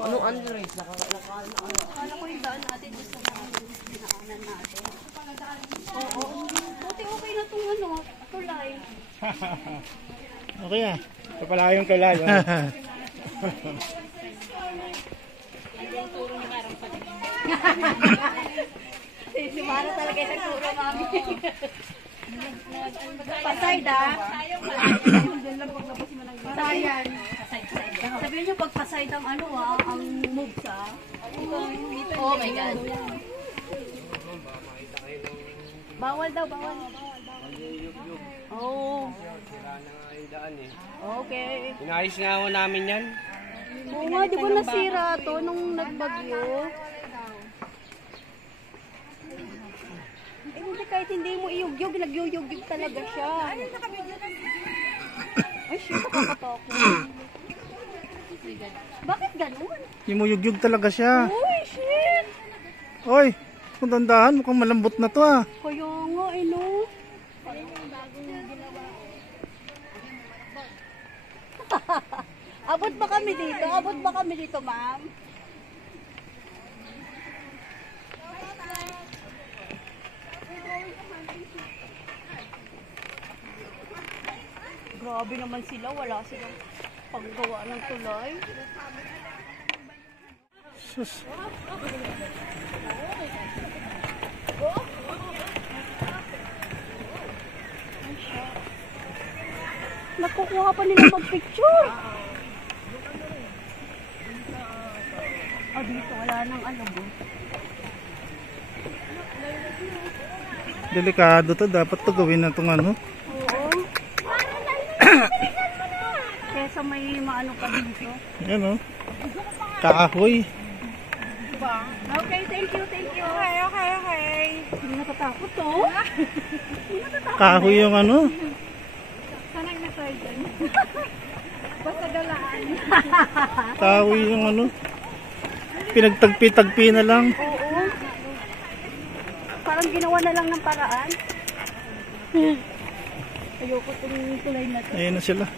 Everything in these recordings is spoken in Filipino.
Anong Andres? Akala ko yung daan natin gusto namin dinaanan natin. Oo. Buti okay na itong ano, tulay. Okay ah. Ito pala yung tulay. Si Mara talaga yung nagturo, mami. Pasayda. Pasayan. Sabihin niyo pag pasayda ang ano ang moves oh my God. Bawal daw, bawal. Oh. Sira na nga yung daan eh. Okay. Inayos nga ako namin yan. Oo nga, di ba nasira to nung nagbagyo? Eh, hindi kahit hindi mo iyugyug, nagyuyugyug talaga siya. Ay, shit, nakakatakot. Bakit ganun? Yumugyug talaga siya. Uy, shit! Oy, kung tandaan, mukhang malambot na to ah. Kaya nga, no? Abot ba kami dito? Abot ba kami dito, ma'am? Grabe naman sila, wala silang paggawa ng tulay. Sus. Nakukuha pa nila mag-picture. Dito wala nang ano bo. Delikado to, dapat to gawin na itong ano. Oo. Kesa may maano pa dito. Yan o. Kahoy. Diba? Okay, thank you, thank you. Okay. Hindi natatakot to. Hindi natatakot. Kahoy yung ano. Sanay na tayo dyan. Basta galaan. Kahoy yung ano. Pinagtagpi-tagpi na lang. Oo. Parang ginawa na lang ng paraan. Ayoko itong tulay na to. Ayan na sila.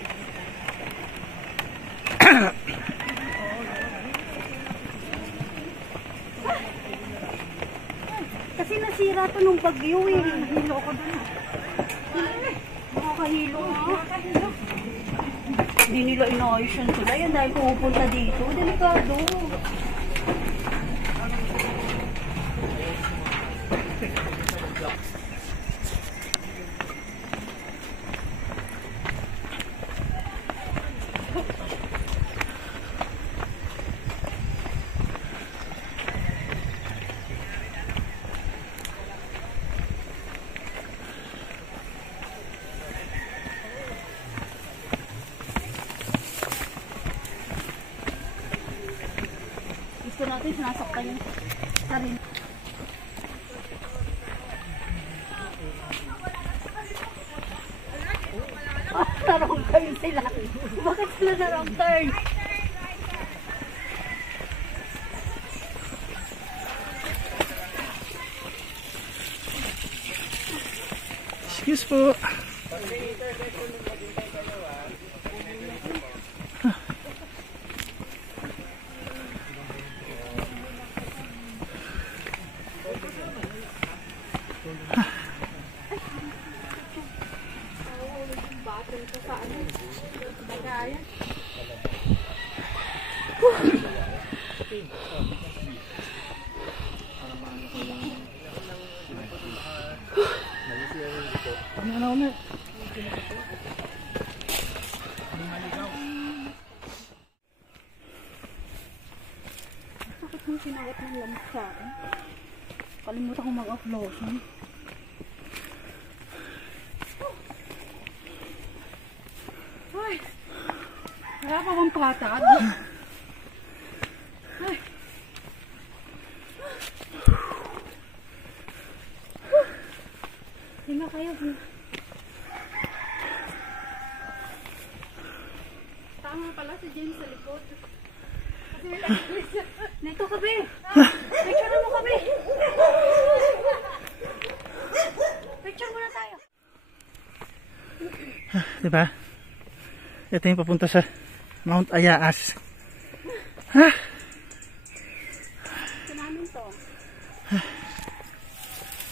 Kasi nasira to nung bagyo eh. Hilo ko dun. Nakakahilo nga. Hindi nila inayos yung tulay. Yan dahil pupunta dito. Delikado. Gusto natin sinasaktan yung sarili. Na-wrong turn sila. Bakit sila na-wrong turn? Excuse po. Bakit mo sinawat ng lamok sa akin? Kalimutan ko mag-upload. Ay! Wala pa bang patag? Ay! Hinga kayo. nga pala si James sa likod. Nito kami. Picture mo kami. Picture muna tayo. Diba? Ito yung papunta sa Mount Ayaas. Ha? Ito namin to.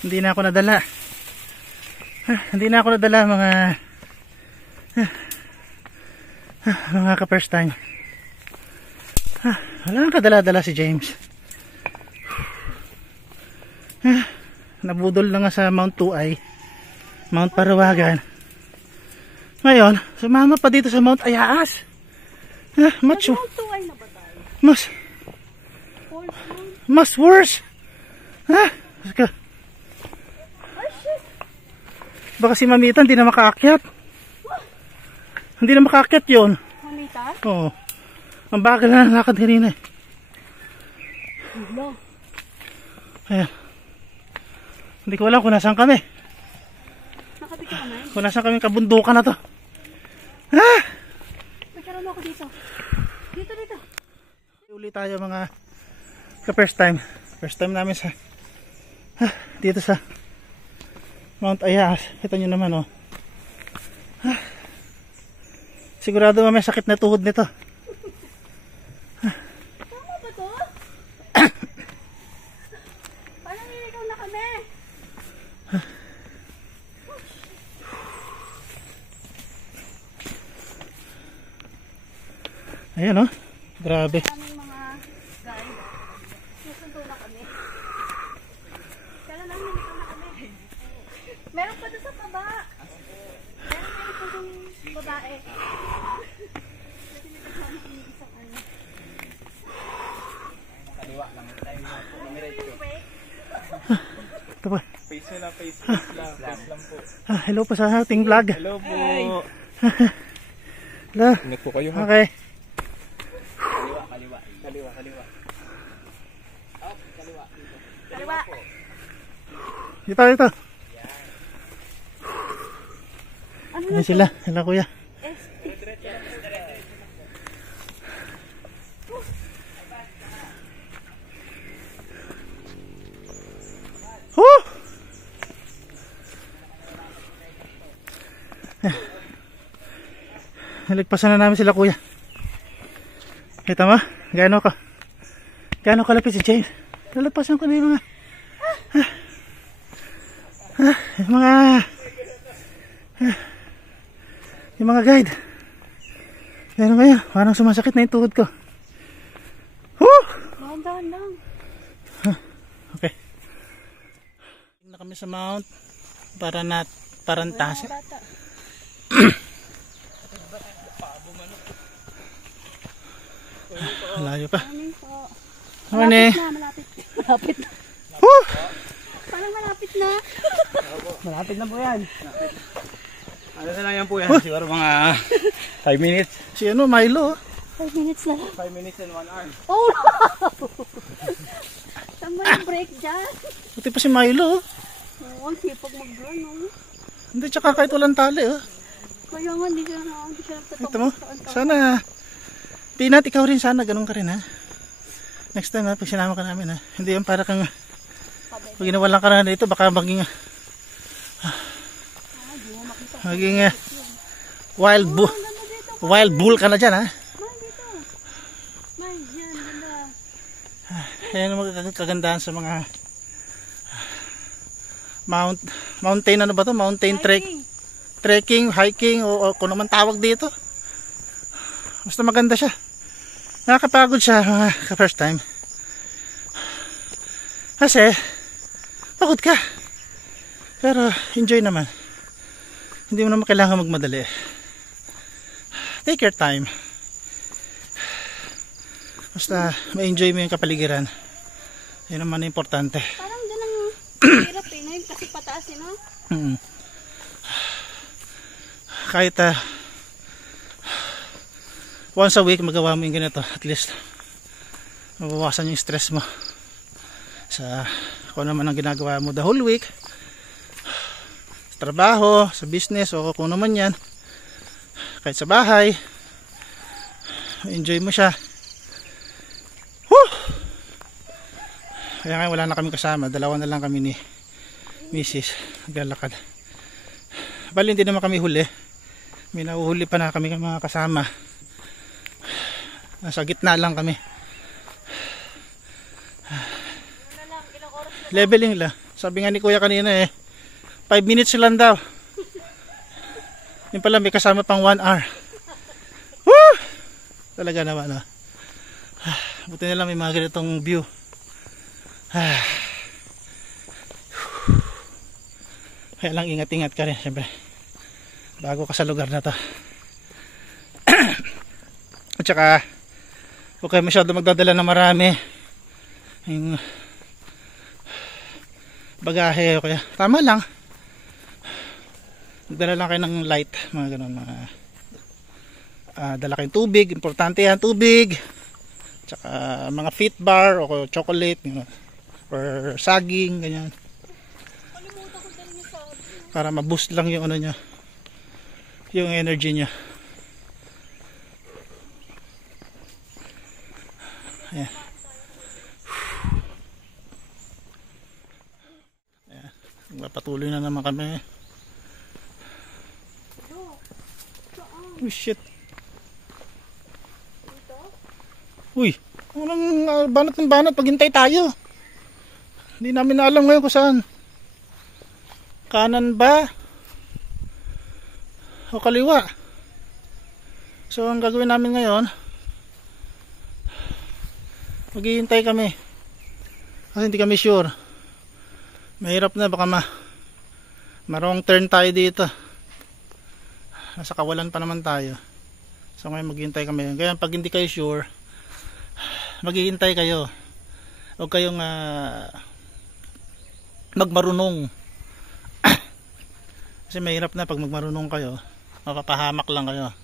Hindi na ako nadala. Hindi na ako nadala mga ka-first time. Wala nang kadala-dala si James. Nabudol na nga sa Mount Tuay, Mount Parawagan. Ngayon, sumama pa dito sa Mount Ayaas. Macho. Tuway na ba tayo? Mas worse. Baka, baka si Mamita hindi na makaakyat. Hindi na makaakyat yun. Mamita? Oo. Ang bagal na ng lakad kanina eh. Hello. Ayan. Hindi ko alam kung nasaan kami. Nakapicture ka na? Kung nasaan kami kabundukan na to. Picture mo ako dito. Dito. Uli tayo mga ka-first time. First time namin sa dito sa Mount Ayaas. Kita nyo naman oh. Sigurado may sakit na tuhod nito. Tama ba to? Parang niligaw na kami. Ayan oh. Grabe. Kaming mga guide. Susundo na kami. Kaya lang niligaw na kami. Meron pa doon sa baba. Meron pa doon babae. Ito pa. Face lang po. Hello po sa ating vlog. Hello po. Hello. Ingat po kayo ha. Okay. Kaliwa. Kaliwa. Dito. Ano Ayan sila. Hello kuya. Nalagpasan na namin sila kuya. Kita mo? Gaano kalapit si James? Nalagpasan ko na yung mga guide. Pero ngayon, parang sumasakit na yung tuhod ko. Dahan lang. Okay. Na kami sa mount parang taas. Bata. Layo pa. Morning po. Morning. Malapit na. Parang malapit na. Malapit na po yan. Ano na lang yan po yan? Siguro mga 5 minutes. Si Milo. 5 minutes na lang. 5 minutes and 1 hour. Oh no! Saan mo yung break dyan? Buti pa si Milo. Oo, ang sipag mag-run, no? Hindi, tsaka kahit walang tali. Kaya nga, hindi siya nagtatapos. Ito mo. Sana, Pinat, ikaw rin sana. Ganun ka rin ha. Next time ha, pag sinama ka namin ha. Hindi yan para kang, pag ginawalan ka na dito, baka maging wild bull ka na dyan ha. Ayan ang kagandahan sa mga mountain, ano ba to? Mountain trekking, hiking, o kung naman tawag dito. Basta maganda siya. Nakakapagod siya mga ka-first time. Kasi, pagod ka. Pero, enjoy naman. Hindi mo naman kailangan magmadali. Take your time. Basta ma-enjoy mo yung kapaligiran. Yun naman ang importante. Parang dyan ang hirap eh. Ngayon kasi pataas eh, no? Kahit once a week magawa mo yung ganito. At least mabawasan yung stress mo sa kung naman ang ginagawa mo the whole week. Sa trabaho, sa business, o kung naman yan. Kahit sa bahay. enjoy mo siya. Woo! Kaya nga wala na kami kasama, dalawa na lang kami ni Mrs. naglalakad. Bali hindi naman kami huli, may nahuhuli pa na kami mga kasama. Nasa gitna lang kami. Leveling lang. Sabi nga ni kuya kanina 5 minutes lang daw. Yung pala may kasama pang 1 hour. Woo! Talaga naman buti na lang may mga ganitong view. Kaya lang ingat-ingat ka rin syempre bago ka sa lugar na to. At saka huwag kayo masyado magdadala na marami yung bagahe o kaya tama lang magdala lang kayo ng light mga ganun, mga dala kayong tubig, importante yan tubig, tsaka mga fit bar o chocolate you know, or saging ganyan para ma-boost lang yung ano nyo, yung energy nyo. Ayan. Ayan. Patuloy na naman kami. Oh shit. Uy, walang banat ng banat, paghintay tayo. Hindi namin alam ngayon kung saan. Kanan ba? O kaliwa? So ang gagawin namin ngayon, maghihintay kami. Kasi hindi kami sure. Mahirap na, baka ma-wrong turn tayo dito. Nasa kawalan pa naman tayo. So ngayon maghihintay kami. Kaya pag hindi kayo sure, maghihintay kayo. Huwag kayong magmarunong. Kasi mahirap na pag magmarunong kayo, mapapahamak lang kayo.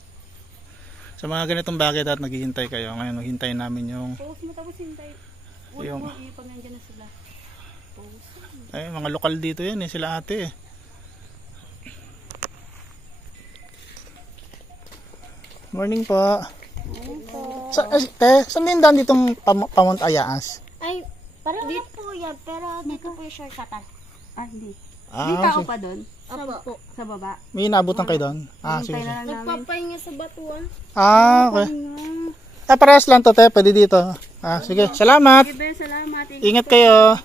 Sa mga ganitong bagay dapat maghihintay kayo. Ngayon maghintayin namin yung Pause mo tapos hintay. yung Pag nandiyan na sila. Pause. ay mga lokal dito yan sila ate Morning po. Saan din daan ditong Pamont Ayaas? Ay, parang dito po yan, pero dito po yung shortcutan. Hindi. Ah, May tao sige. pa doon? Opo. Sa baba? May inaabutan kayo doon? Ah, sige, Hintay sige. na lang namin. Nagpapahinga sa batuan. Ah, okay. Parehas lang to, te. Pwede dito. Ah, sige. Salamat. Sige, salamat. Ingat kayo.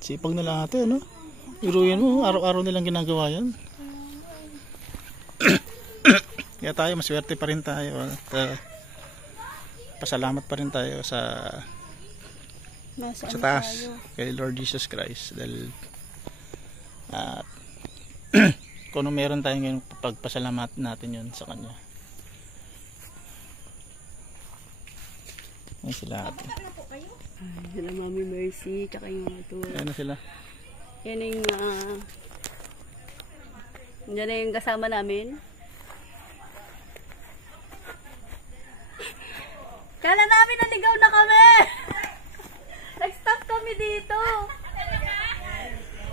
Sipag na lang ate, ano? Iruin mo, araw-araw nilang ginagawa yan. Kaya tayo, maswerte pa rin tayo. At pasalamat pa rin tayo sa taas kay Lord Jesus Christ. Dahil kung ano meron tayo ngayon, pagpasalamat natin yun sa Kanya. Yan sila ate. Sila Mami Mercy, tsaka yung mga to. Ayan na sila. Yan yung yan na yung kasama namin. Kala namin naligaw na kami! Nag-stop kami dito!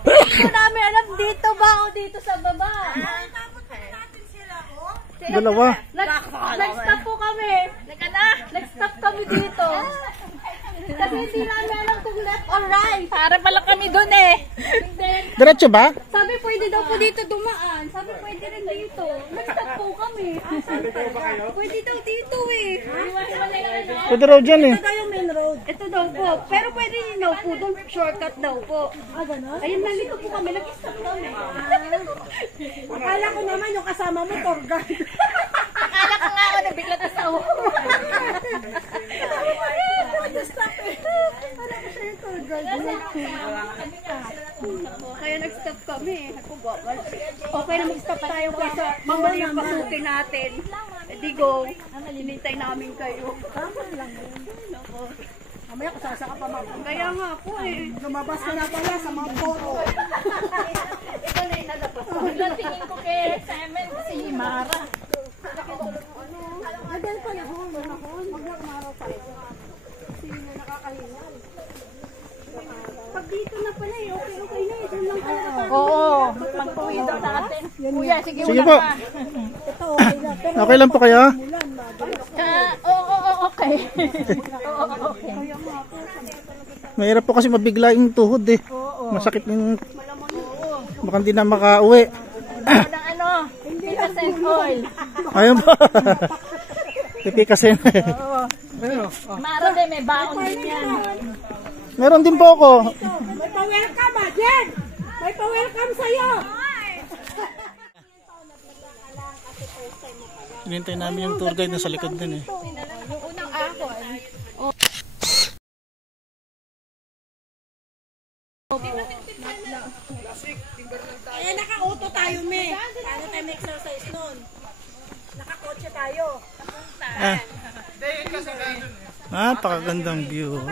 Hindi ko namin alam dito ba o dito sa baba. Dalawa. Nag-stop po kami. Nag-stop kami dito. Kasi hindi namin alam kung left or right. Para pala kami dun eh. Diretso ba? Sabi pwede daw po dito dumaan. Sabi pwede rin dito. Nag-stop po kami. Pwede daw dito eh. Pwede raw dyan eh. Ito yung main road. Ito daw po. Pero pwede rin daw po doon. Shortcut daw po. Ah, gano'n? Ayun, nandito po kami. Nag-stop kami. Akala ko naman yung kasama mo, tour guide. Akala ko nga ako nabigla na sa ulo. Kaya nag-stop kami. Okay na mag-stop tayo kaysa mamali yung pasukin natin. E di go. Hinintay namin kayo. Mamaya kasasa ka pa mapang. Kaya nga po eh. Lumabas ka na pala sa mga photo. Ito na yung nalabas. Tingin ko kay Simon si Mara. Adel pa na hon. Huwag na kumaraw tayo. Kasi nakakahingal. Pag dito na pala eh, okay na eh. Doon lang pala tayo. Oo, magpagpawid dito sa atin. Kuya, sige, Sige wala po. ka. Ito okay na. Pero Okay lang po kayo? Oo, okay. Oo, okay. Mahirap po kasi mabigla yung tuhod eh. Masakit yung... Baka hindi na makauwi. Ng ano, Picasen oil. Ayun po. Pipikasin. Maro din, may baon din yan. Meron din po ako. may pa-welcome Jen! May pa-welcome sa'yo! Hinintay namin yung tour guide na sa likod din eh. Unang ahon. Ayan, naka-auto tayo, me. Paano tayo may exercise nun? Naka-kotse tayo. Napakagandang view.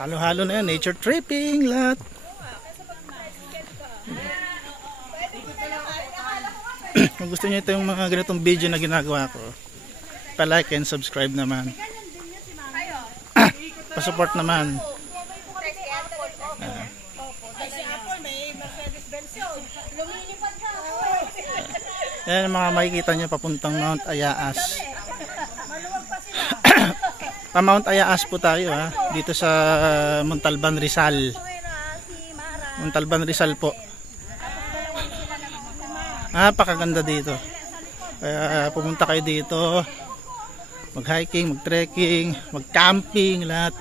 Halo-halo na yan. Nature tripping lahat. Kung gusto niyo ito yung mga ganitong video na ginagawa ko, pa-like and subscribe naman. Pa-support naman. Yan ang mga makikita nyo papuntang Mount Ayaas. Pa Mount Ayaas po tayo ha. Dito sa Montalban, Rizal. Montalban, Rizal po. Napakaganda dito. Kaya pumunta kayo dito. Mag-hiking, mag-trekking, mag-camping, lahat.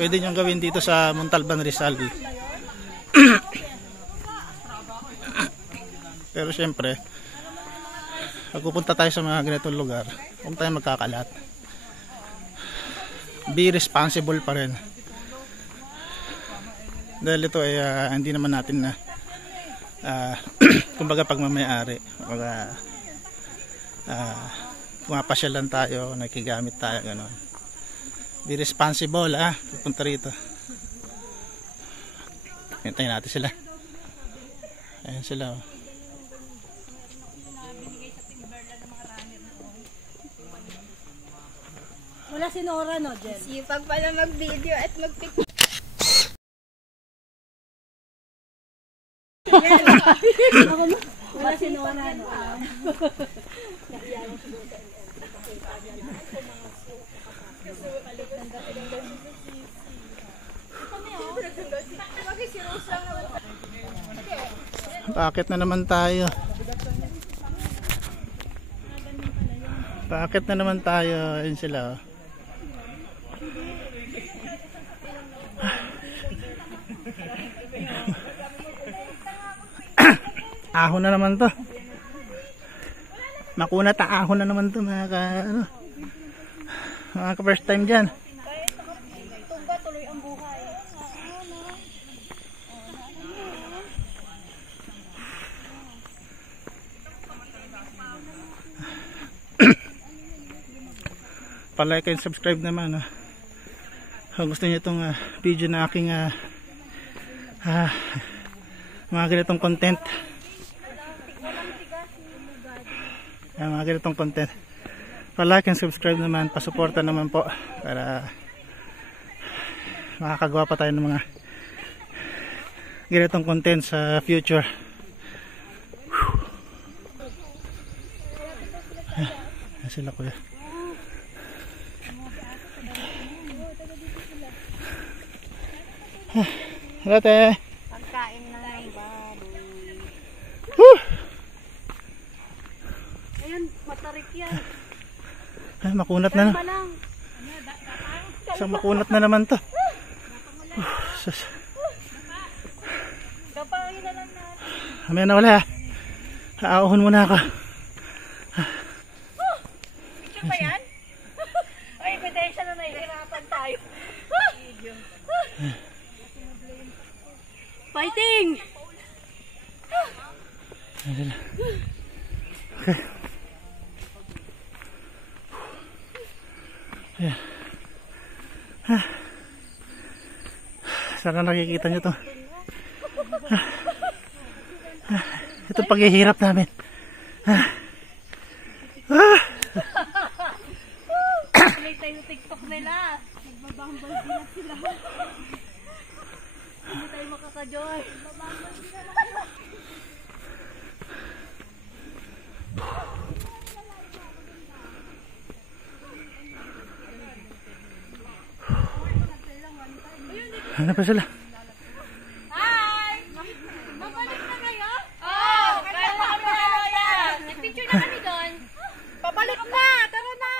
Pwede nyo gawin dito sa Montalban, Rizal. Pero syempre, pag pupunta tayo sa mga ganitong lugar, huwag tayo magkakalat. Be responsible pa rin. Dahil ito ay hindi naman natin na kumbaga pagmamayari. Kumbaga pumapasyal lang tayo, nakikigamit tayo, gano'n. Be responsible pupunta rito. Hintayin natin sila. Ayan sila Wala si Nora, no, Jen? Sipag pala mag-video at mag-picture. Wala si Nora, no? Paakit na naman tayo. Paakit na naman tayo. Ayun sila ahon na naman to. Makunat ang ahon na naman to mga ka first time dyan. Tumba tuloy ang buhay. Pa-like and subscribe naman kung gusto niyo itong video na aking mga ganitong content, mga ganitong content, pa-like and subscribe naman, pa-suporta naman po para makakagawa pa tayo ng mga ganitong content sa future. Sila kuya. Hello te. Pagkain na ng baboy. Ayan, matarik yan. Ay, makunat na. Palang. Isang makunat na naman to. Sus. Kapangin na lang natin. Mamaya na wala. Aahon muna ako. Picture ba yan? Ay, ebidensya na nahihirapan tayo. Fighting! Okay. Ayan. Sana nakikita nyo to. Ito paghihirap namin. Tuloy tayo TikTok nila. Nagbabambal sila. Hindi tayo makaka-joy. Ano pa sila? Hi! Babalik na kayo? Oo! Kaya pa kami yan! Nag-picture na kami doon. Pabalik na! Tara na!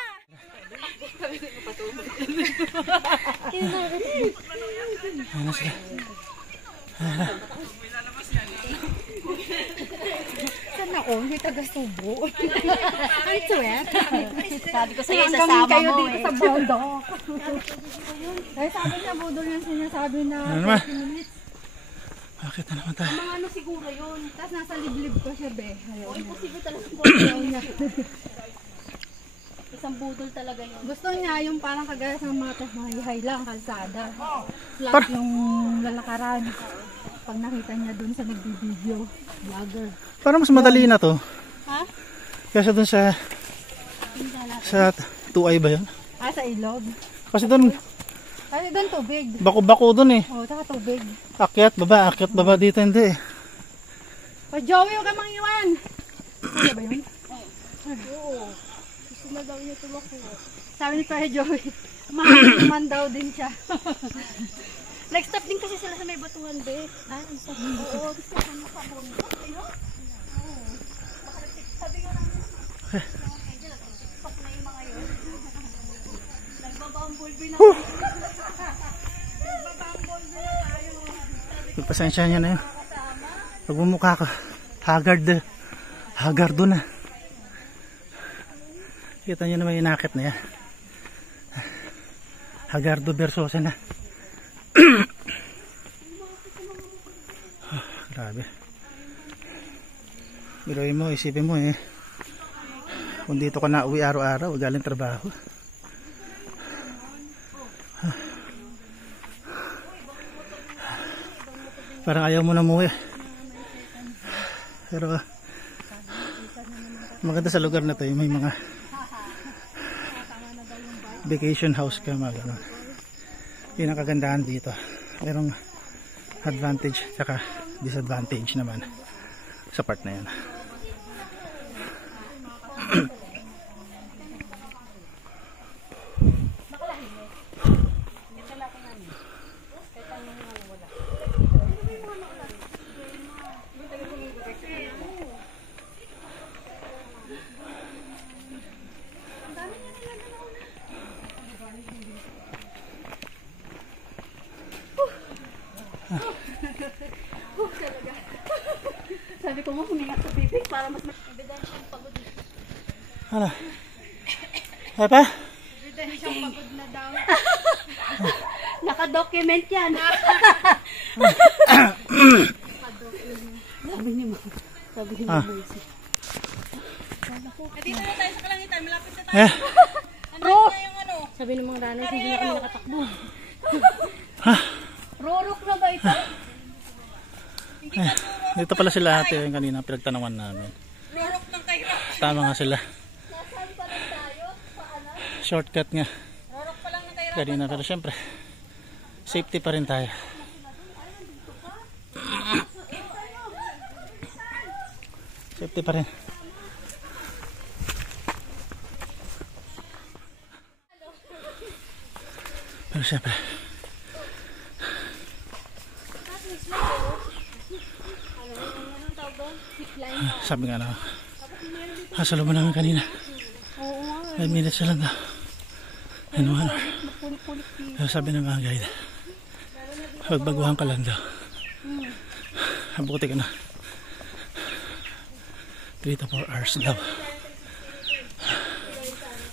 Ano sila? Sana ako, may taga-subo. Ay, sweat. Sabi ko sa'yo, Hanggang isasama kayo mo dito eh. sa bundok. Ay, sabi niya, budol yung sinasabi na Ano naman? 30 minutes. Bakit na naman tayo? Mga ano siguro yun. Tapos nasa liblib ko siya, be. Ayaw niya. Imposible talaga po. Ayaw niya. Isang budol talaga yun. Gusto niya yung parang kagaya sa mga mahihay lang, kalsada. Flat yung lalakaran. Pag nakita niya dun sa nagbibideo, vlogger. Parang mas madali na to. Ha? Kaysa dun sa 2ay ba yun? Ah, sa ilog. Kasi dun, Kasi dun tubig. bako-bako dun eh. Oo, tsaka tubig. Akyat baba dito hindi eh. O, Joey, huwag ka mang iwan. Ano ba yun? Oo. Gusto na daw niya tumakbo. Sabi ni Kuya Joey, mahal daw din siya. Next stop din kasi sila sa may batuhan, be. Ah, isa. Oo, gusto ko na sa bundok. Ayun. Sabi nga namin, TikTok na yung mga yun. Nagbabambulbi na. Pagpasensya niya na yun. Pag bumukha ka, hagardo na. Kita niyo naman yung nakit na yan. Hagardo Versosa na. Grabe. Biruin mo, isipin mo eh. Kung dito ka na uwi araw-araw, galing trabaho. Parang ayaw mo na umuwi. Pero maganda sa lugar na to, may mga vacation house ka, mga ganun. Yun ang kagandahan dito. Merong advantage saka disadvantage naman sa part na yan. Sabi ko mo, humingat sa bibig para mas ebidensyang pagod. Ano? Ay pa? Ebidensyang pagod na daw. Naka-document yan. Sabi ni mo. Sabi ni mo. Dito na tayo sa kalangitan. Malapit na tayo. Eh? Sabi ng mga runners, hindi na kami nakatakbo. Ha? Rorok na ba ito? Dito pala sila ate yung kanina pinagtanawan namin. Rorok ng kahirap. Tama nga sila. Nasaan pa lang tayo? Paano? Shortcut nga. Rorok pa lang ng kahirap. Kanina pero syempre safety pa rin tayo. Safety pa rin. Pero syempre sabi nga na kasalo mo namin kanina 5 minutes na lang daw and 1 hour. Pero sabi ng mga guide magbaguhan ka lang daw, abuti ka na 3 to 4 hours daw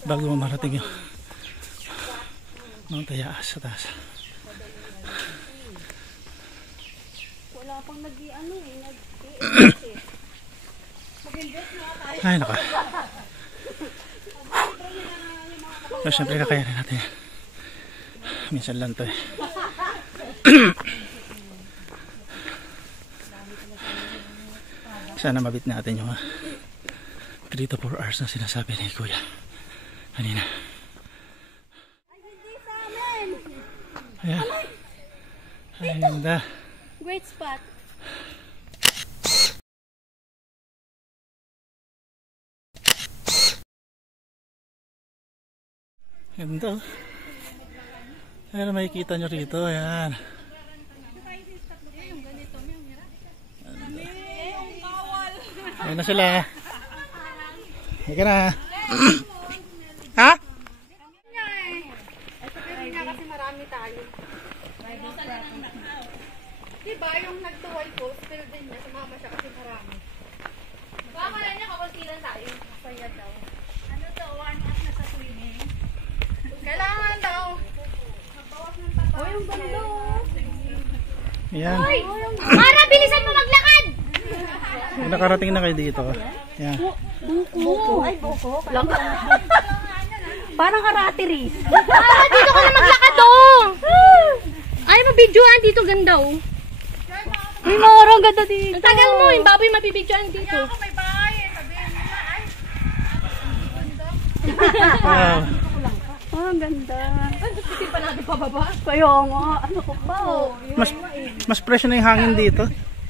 bago mo marating yung Mount Tayaas sa taas. Wala pang nag-i-ano eh. Ay naka. Pero syempre kakayanin natin. Minsan lang to eh. Sana mabit natin yung 3 to 4 hours na sinasabi ni Kuya kanina. Ay, hindi sa amin. Ayan. Ay, ganda. Great spot. Ganda. Ayan, makikita nyo rito. Ayan. Ayan na sila. Halika na. Ha? Kasi marami tayo. Diba yung nagtuwal ko, spill din niya, sumama siya kasi marami. Baka lang niya kakuntilan tayo. Masaya daw. Ano to? 1 off na sa swimming. Kailangan daw. Oh, yung bando. Ayan. Mara, bilisan mo maglakad! Nakarating na kayo dito. Ayan. Buko. Ay, buko. Parang karate race. Mara, dito ka na maglakad, oh! Ay, mabidyoan dito, ganda, oh. Ay, Mara, ang ganda dito. Ang tagal mo, yung baboy mabibidyoan dito. May bahay eh. Sabihin nila, ay. Wow. Oh, ang ganda. Hindi pa natin pababa. Kaya nga, ano ko pa? Mas fresh na yung hangin dito.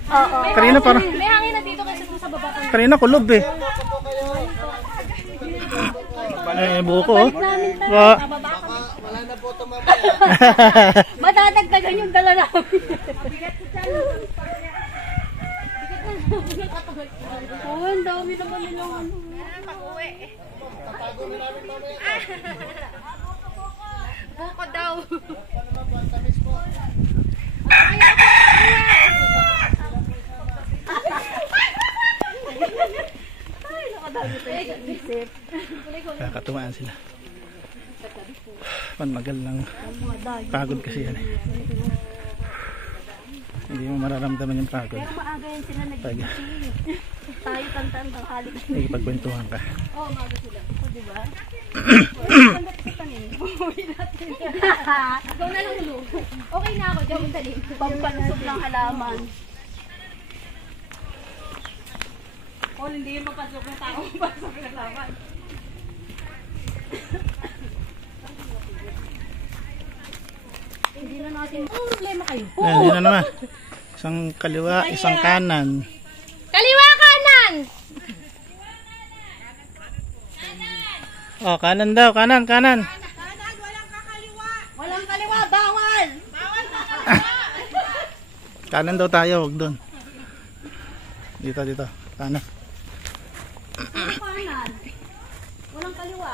Oo. Kanina parang, May hangin na dito kasi sa baba. kanina kulob eh. Eh, buko oh. Wa. Madadagdagan yung dala namin. Oh, ang dami naman nilang ano. Buko daw. Kakatuwaan sila. Panmagal lang. Pagod kasi yan eh. Hindi mo mararamdaman yung pagod. Pero maaga yan sila Pag tayo tantang halik. nakikipagkwentuhan ka. Oo, maaga sila. O, diba? Ikaw na lang ulo. Okay na ako, diyan dali. Pampalusog ng halaman. Paul, hindi yung mapasok ng tao. Pasok ng laman. Hindi na natin. Anong problema kayo? Ayan, yun na naman. Isang kaliwa, isang kanan. Kaliwa kanan! Oh, kanan daw, kanan, kanan. Walang kaliwa, bawal! Kanan daw tayo, huwag doon. Dito, dito. Kanan. Kanan. Walang kaliwa.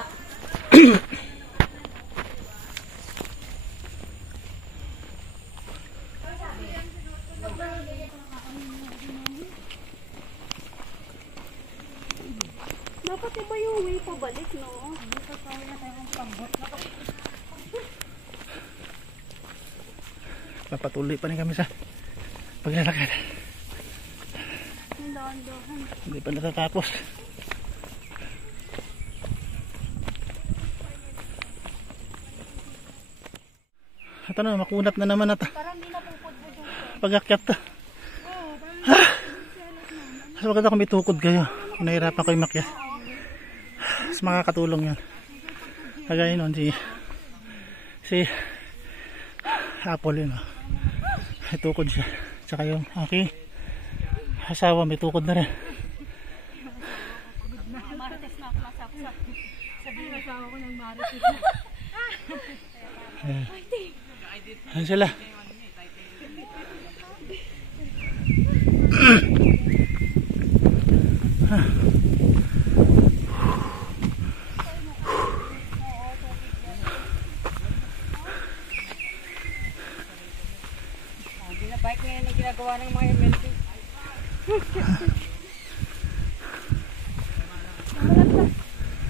Dapat iba yung way pabalik, no? Papatuloy pa rin kami sa paglalakad. Ang dahan-dahan. Hindi pa natatapos. Ito na, makunat na naman ata. Parang di napupudpud yung Pag-akyat to. Mas maganda kung may tukod kayo. Kung nahirapan kayo makyat. Mas makakatulong yan. Kagaya nun, si Apple yun. May tukod siya. Tsaka yung aking asawa may tukod na rin. marites na ako masaksak. Sabihin na asawa ko ng marites. Ayan sila. Bike ngayon ang ginagawa ng mga MLB.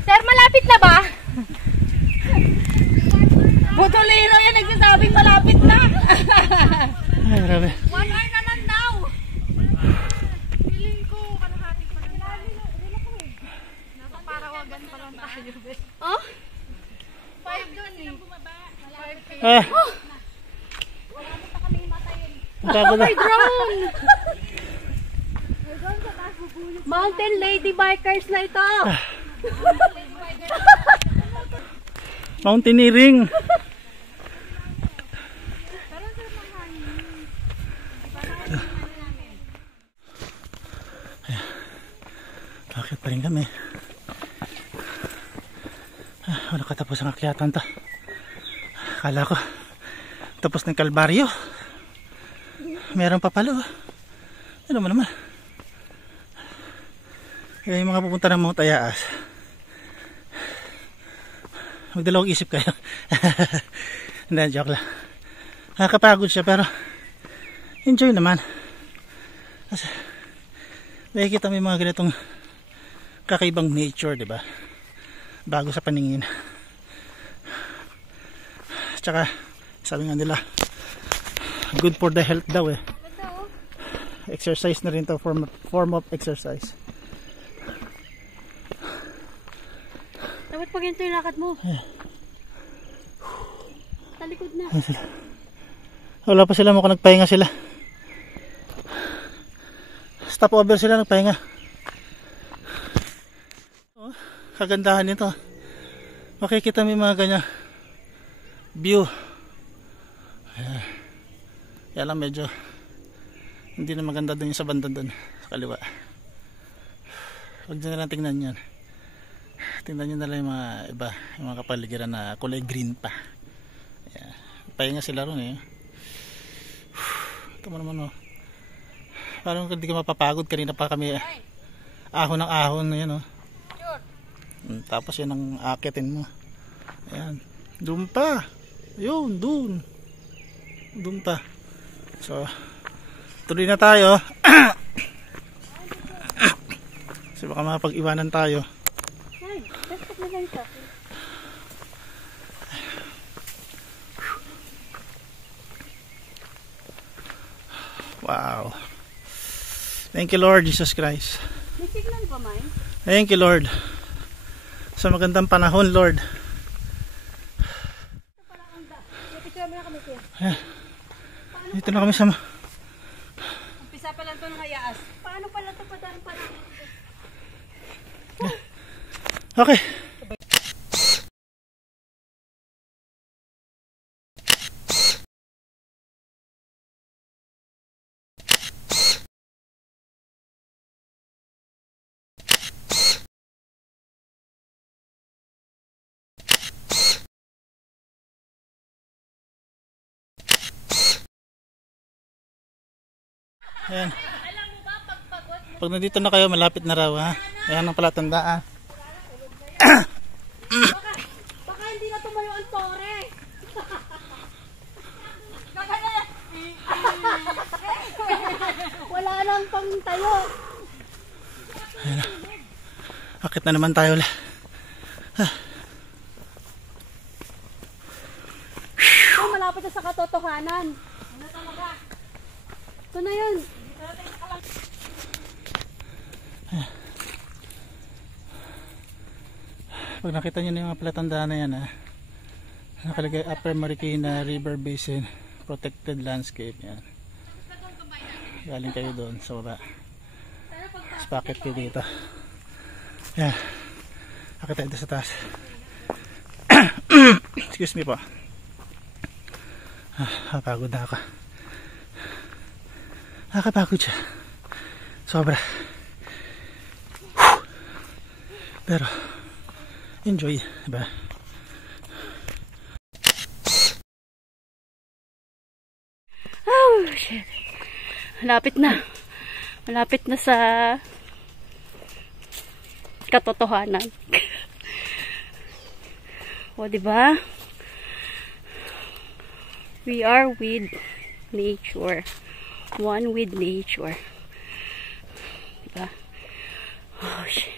Sir, malapit na ba? Butolero yan nagsasabing malapit na. Ay, grabe. 1 hour naman daw. Feeling ko kalahati pa lang tayo. Nasa Parawagan pa lang tayo. Oh? 5 doon eh. 5 Ah, pa kami matayin. ang pagod na. Drone! Mountain Lady Bikers na ito. Mountaineering. Bakit pa rin kami? Wala katapos ang akyatan to. Akala ko tapos ng kalbaryo. Meron pa pala. Ano mo naman? Kaya yung mga pupunta ng Mount Ayaas, magdalawang isip kayo. Hindi, joke lang. Nakakapagod siya pero enjoy naman. Kasi nakikita mo yung mga ganitong kakaibang nature, diba? Bago sa paningin. Tsaka sabi nga nila, good for the health daw eh. Exercise na rin to, form of exercise. Dapat pag ito yung lakad mo. Talikod na. Wala pa sila, mukhang nagpahinga sila. Stop over sila, nagpahinga. Oh, kagandahan nito. Makikita mo yung mga ganyan view. Yan lang, medyo hindi na maganda dun yung sa banda dun sa kaliwa. Huwag nyo na lang tingnan yan. Tingnan nyo na lang yung mga iba, yung mga kapaligiran na kulay green pa. Ayan. Pahinga sila ron eh. Ito mo naman oh. Parang hindi ka mapapagod. Kanina pa kami ahon ng ahon na yan oh. Tapos yan ang akitin mo. Ayan. Doon pa. Yun, doon. Doon pa. So, tuloy na tayo. Kasi baka mapag-iwanan tayo. Ay, desktop na lang ito. Wow. Thank you Lord Jesus Christ. May signal ba, Mine? Thank you Lord. Sa magandang panahon, Lord. Picture mo na kami, Kuya. Dito na kami sa Umpisa pa lang ito ng Ayaas. Paano pala ito padaan pa lang? Okay. Ayan. Pag nandito na kayo, malapit na raw ha. Ayan ang palatandaan. Baka hindi na tumayo ang tore. Wala nang pang tayo. Ayan. Akit na naman tayo ulit. Oh, malapit na sa katotohanan. Ano talaga? Ito na yun. Pag nakita nyo na yung mga palatandaan na yan ha, nakalagay Upper Marikina River Basin Protected Landscape yan. Galing kayo doon sa baba, tapos packet kayo dito yan, akit tayo sa taas. Excuse me po, pagod na ako. Nakakapagod siya sobra, pero enjoy, diba? Oh, shit. Malapit na. Malapit na sa katotohanan. O, diba? We are with nature. One with nature. Diba? Oh, shit.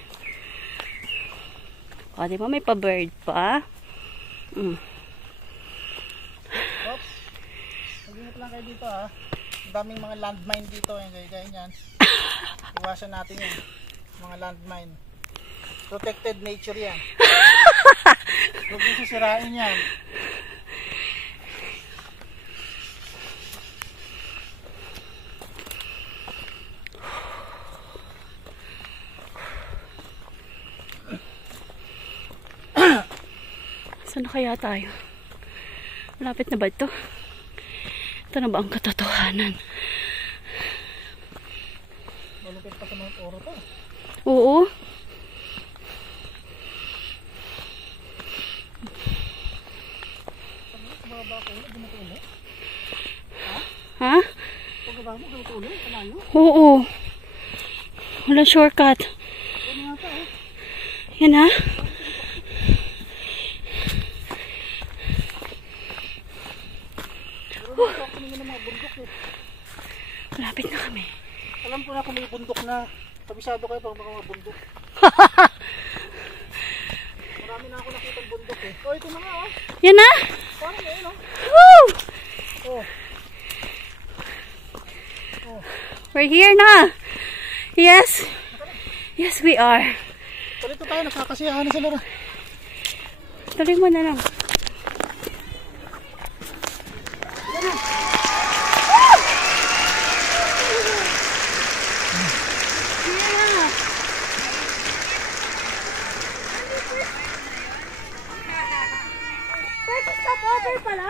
O, diba may pa-bird pa? Oops, mag-ingat lang kayo dito ha. Ang daming mga landmine dito, gaya yan. Iwasan natin yan, mga landmine. Protected nature yan. Huwag nyo sisirain yan. Saan na kaya tayo? Malapit na ba ito? Ito na ba ang katotohanan? Malupit pa sa mga oro to. Oo. Oo. Walang shortcut. Yan ha. Malapit na kami. Alam ko na kung may bundok na. Kabisado kayo pag mga bundok. Marami na ako nakita bundok eh. Oh, ito na nga oh. Yan na. Parang yun oh. Woo! Oh. We're here na. Yes. Yes, we are. Palito tayo, nakakasiyahan na sila na. Tuloy mo na lang. Pwede stop over pala?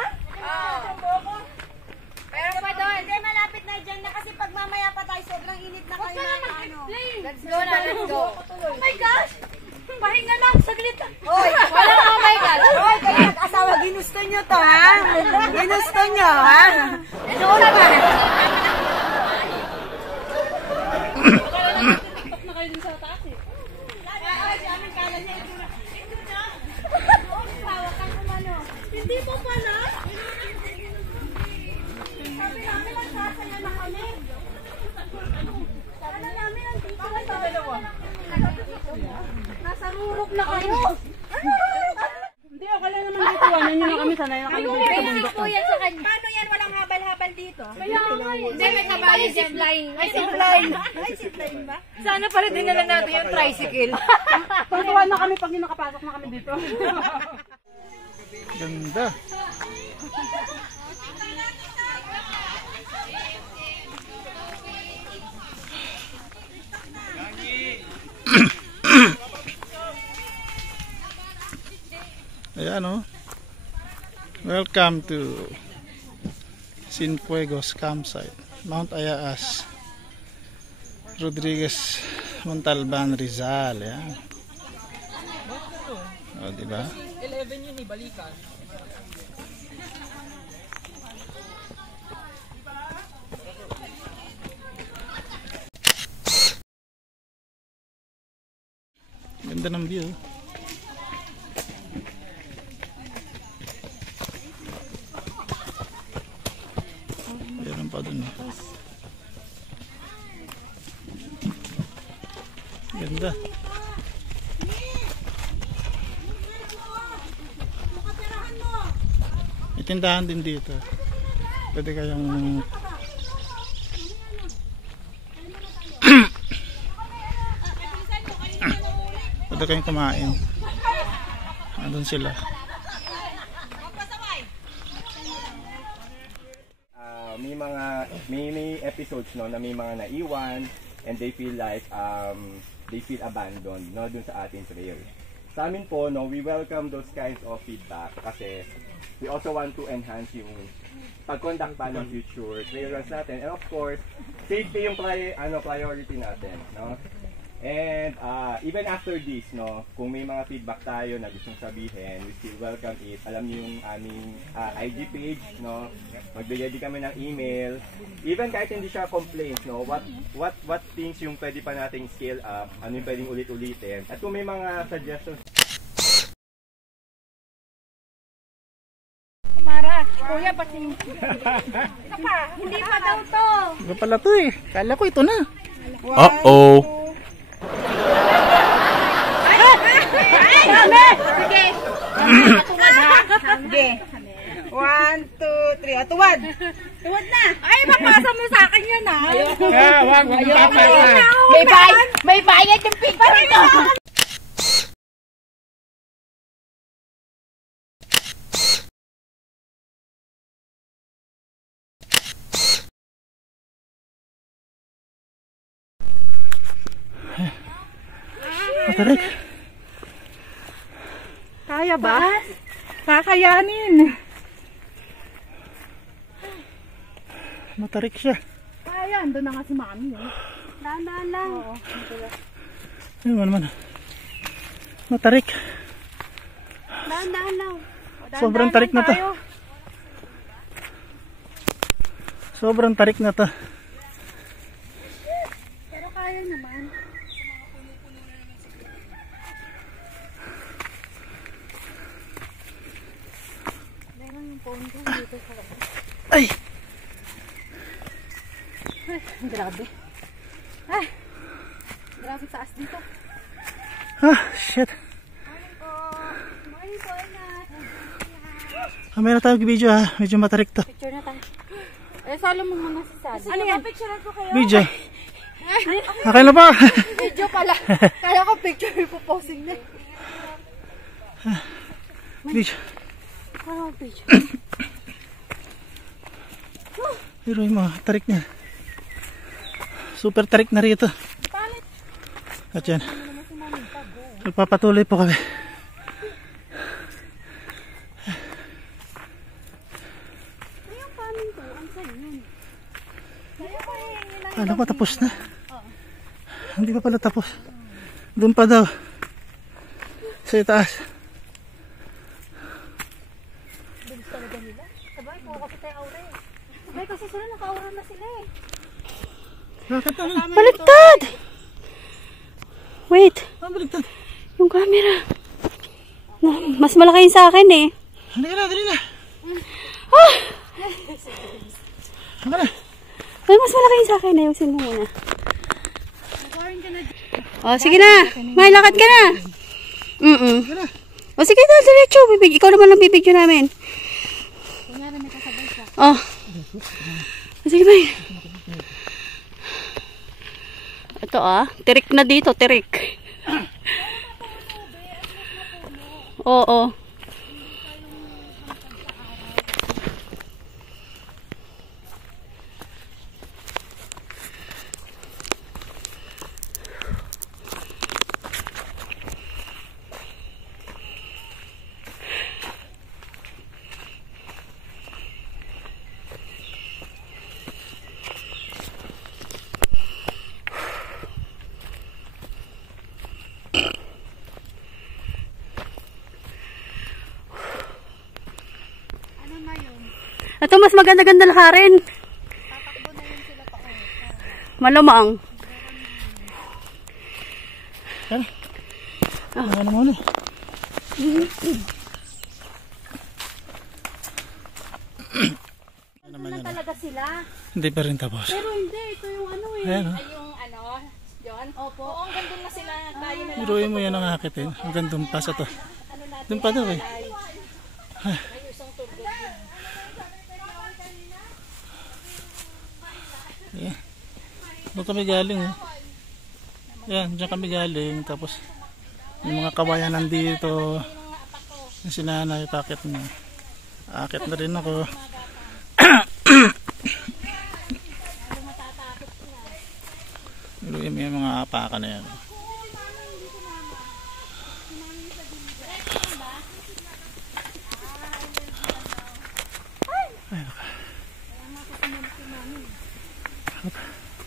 Pero pa doon, hindi malapit na dyan na kasi pag mamaya pa tayo sobrang init na kayo na ano. Let's go na, let's go. Oh my gosh! Pahinga lang, saglit. Hoy, wala oh my God. Hoy, kayo mag-asawa, ginusto nyo to ha? Ginusto nyo ha? Noon pa. Hindi mo pala? Sabi namin ang sasaya na kami. Sabi namin ang dito na dalawa. Nasa rurok na kayo. Hindi, okay lang naman dito. Ano nyo na kami, sanay na kami dito sa bundok. Paano yan? Walang habal-habal dito. Kaya nga eh. Hindi, may kabayo zipline. Ay, zipline. Ay, zipline ba? Sana pala dinala natin yung tricycle. Tutuwa na kami pag nakapasok na kami dito. Ganda. Ayan oh. Welcome to Cienfuegos campsite, Mount Ayaas, Rodriguez Montalban, Rizal. Ayan. O, diba? 11 yun eh, balikan. Ganda ng view. Meron pa dun. Ganda. May tindahan din dito. Pwede kayong pwede kayong kumain. Andun sila. May episodes no na may mga naiwan and they feel like they feel abandoned no dun sa ating trail. Sa amin po no, we welcome those kinds of feedback kasi we also want to enhance yung pag-conduct pa ng future trail runs natin, and of course safety yung priority natin no. And even after this no, kung may mga feedback tayo na gustong sabihin, we still welcome it. Alam niyo yung aming IG page no, magbigay din kami ng email, even kahit hindi siya complaints no, what things yung pwede pa nating scale up, ano yung pwedeng ulit-ulitin, at kung may mga suggestions. Mara, kuya, pati. Hindi pa daw to. Ito pala to eh. Kala ko ito na. Uh-oh. Sige. Tuwad ha? Sige. 1, 2, 3. Tuwad. Tuwad na. Ay, mapasa mo sa akin yan ha. Wag papaya. May bayad yung picture nito. Matarik. Kaya ba? Kakayanin. Matarik siya. Kaya, ando na nga si mami eh. Dahan-dahan lang. Oo. Ano naman. Matarik. Dahan-dahan lang. Sobrang tarik na to. Sobrang tarik na to. sayang naman. Meron yung phone ko dito sa labas. Ay! Ay, grabe. Ay, grabe taas dito. Ah, shit. Morning po. Morning po, Inat. Kamay na tayo video ha. Medyo matarik to. Picture na tayo. Eh, salo mo muna si Sally. Ano yan? Picture ko kayo. Video. Okay na ba? Video pala. Kaya ko picture ipoposing na. Video. Parang picture. Pero yung mga tarik niya. Super tarik na rito. At yan. Magpapatuloy po kami. Yung panin ko, ang saan yun? Kaya ko eh. Kala ko tapos na. Hindi pa pala tapos. Doon pa daw. Sa itaas. Bilis talaga nila. Sabay po kasi tayo aura eh. Sabay kasi sila naka-aura na sila eh. Bakit na? Baliktad! Wait, Baliktad. yung camera. Mas malaki yun sa akin eh. Halika na, dali na. Ah! Halika na. Ay, mas malaki yun sa akin. Ayusin mo muna. O, sige na. May lakad ka na. O, sige na, diretso. Ikaw naman ang bibigyo namin. O. Sige, may. Ito tirik na dito, tirik. Oo. Ito mas maganda-ganda lakarin. Tatakbo na yun sila pa. Malamang. Ano muna? Ano talaga sila? Hindi pa rin tapos. Pero hindi, ito yung ano eh. Ayan, Ay, yung ano, John? Opo. Oo, ang ganda na sila. Tayo na lang. Biruin mo yan ang akitin. Hanggang doon pa sa to. Doon pa daw eh. Yeah. Doon kami galing eh. Yan, dyan kami galing. Tapos yung mga kawayan nandito. Yung sinanay, pakit na. Akit na rin ako. Biruin mo yung mga apaka na yan.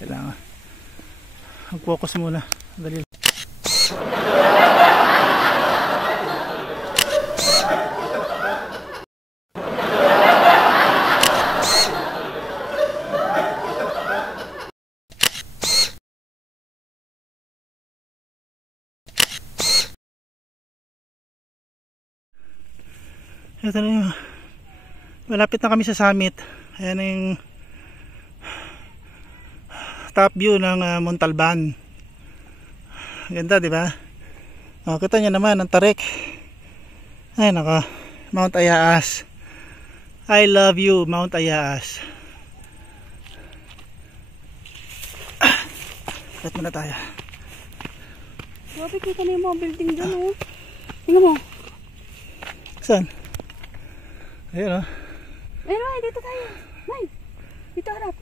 Kailangan mag-focus muna. Dali. Ito na yung malapit na kami sa summit. Ayan na yung top view ng Montalban. Ganda, di ba? Oh, kita niyo naman ang tarik. Ay nako, Mount Ayaas. I love you, Mount Ayaas. Kat muna tayo. Grabe, kita na yung mga building dyan oh. Tingnan mo. Saan? Ayun oh. Ayun, ay, dito tayo. Nay, dito harap.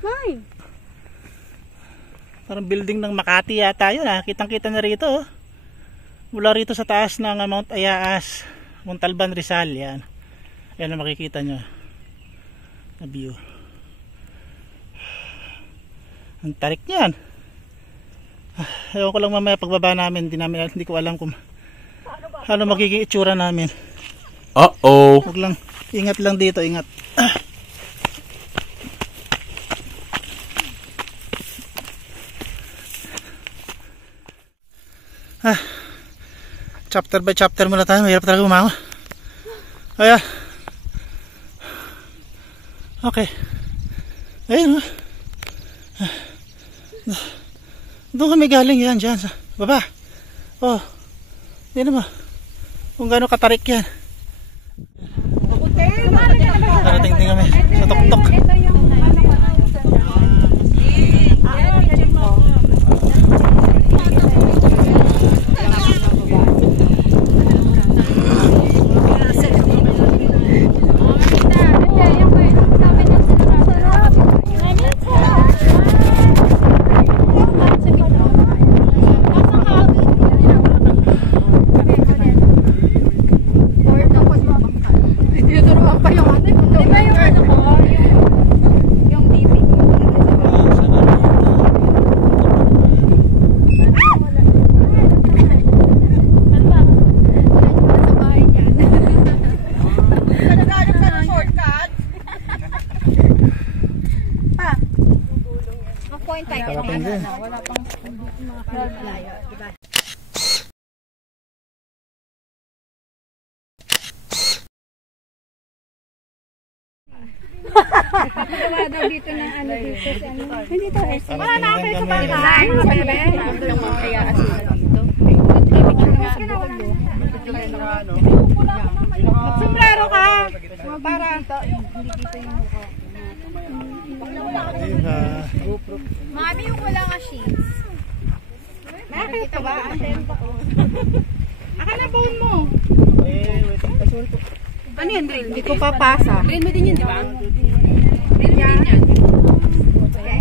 Nay. Parang building ng Makati yata yun ha. Kitang kita na rito oh. Mula rito sa taas ng Mount Ayaas, Montalban, Rizal. Yan. Yan ang makikita nyo na view. Ang tarik niyan. Ewan ko lang mamaya pagbaba namin. Hindi ko alam kung ano magiging itsura namin. Huwag lang. Ingat lang dito. Ingat. Chapter by chapter muna tayo. Mahirap talaga umangon. Ayan. Okay. Ayun. Doon kami galing yan dyan sa baba. Oh. Yan naman. Kung gaano katarik yan. Karating din kami sa tuktok. Gawa daw dito ng ano dito sa ano. Hindi to eh. Wala na kayo sa bahay. Yung mga kaya asila dito. Sombrero ka. Para hindi dito yung mukha. Mami, yung wala nga sheets. Nakakita ba? Akala phone mo. Ano yan, Drin? Hindi ko papasa. Drin mo din yun, di ba? Drin mo din yan. Okay.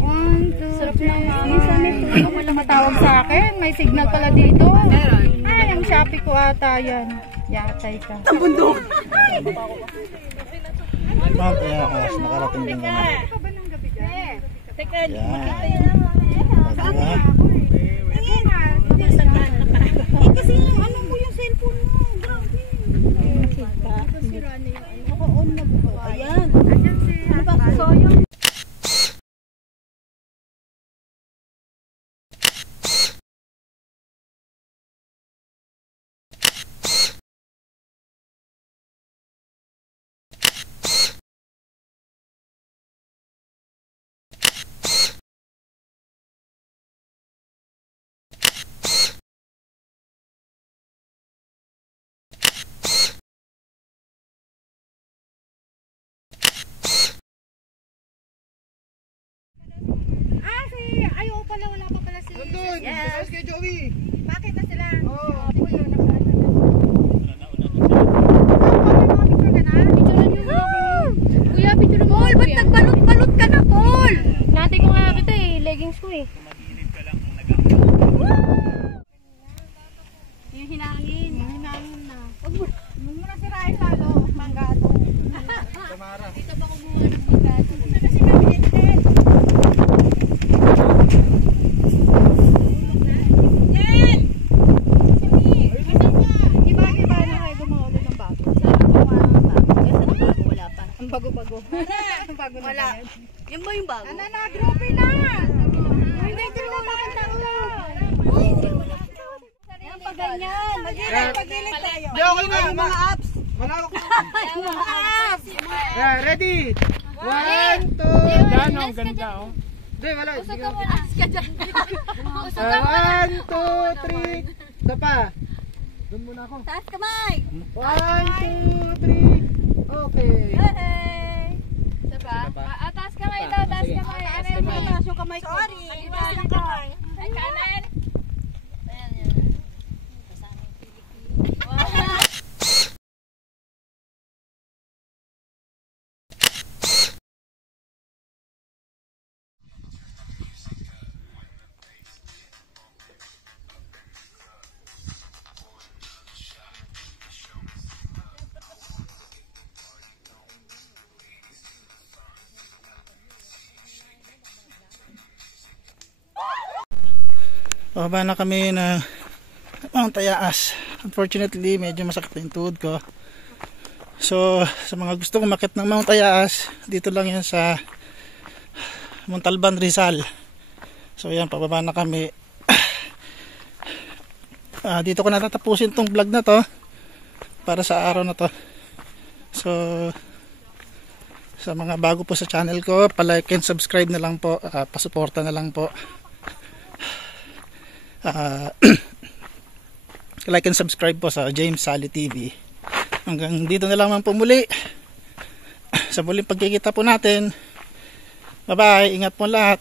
1, 2, sarap na nga. Minsan ito, wala matawag sa akin. May signal pala dito. Meron. Ay, ang Shopee ko ata yan. Yatay ka. Ang bundok! Mount Tayaas, nakarating din kami. Teka, makita yun. Diba? kasi ano po yung cellphone mo? Grabe. Sira na yung ano. Naka-on na po. Ayan. Ayan si so yung ayaw pala, wala pa pala si yes. Kay Joey. Bakit na sila? Oo. Kuya, picture mo. Paul, ba't nagbalot-balot ka na, Paul? Nati ko nga kita eh, leggings ko eh. Yung hinangin. Yung hinangin na. Huwag mo na sirain lalo, panggado. Samara. Dito ba kumuha ng panggado? Saan na si Mami Edith? Bago-bago. Bago wala. Yan ba yung bago? Ano na, groupie na! Hindi, groupie na tao. Yan pa ganyan. Mag-gilid tayo. Di, okay na. Mga apps. Wala ako. Mga apps. Ready? 1, 2. Gano'n, ang ganda oh. Di, wala. Usog ka muna. Usog ka muna. 1, 2, 3. Isa pa. Doon muna ako. Taas kamay. 1, 2, 3. Okay. Hey! Diba? Taas kamay daw, taas kamay. Ano yung taas yung kamay ko? Sorry. Taas yung kamay. Ay, kanan. Ayan, yan. Kasama yung Pilipino. Wow! Pababa na kami na Mount Tayaas. Unfortunately, medyo masakit yung tuhod ko. So, sa mga gusto umakyat ng Mount Tayaas, dito lang yan sa Montalban, Rizal. So, yan, pababa na kami. dito ko natatapusin tong vlog na to para sa araw na to. So sa mga bago po sa channel ko, pa-like and subscribe na lang po, pasuporta na lang po. Like and subscribe po sa James Sally TV. Hanggang dito na lang man po muli. Sa muling pagkikita po natin. Bye bye, ingat po lahat.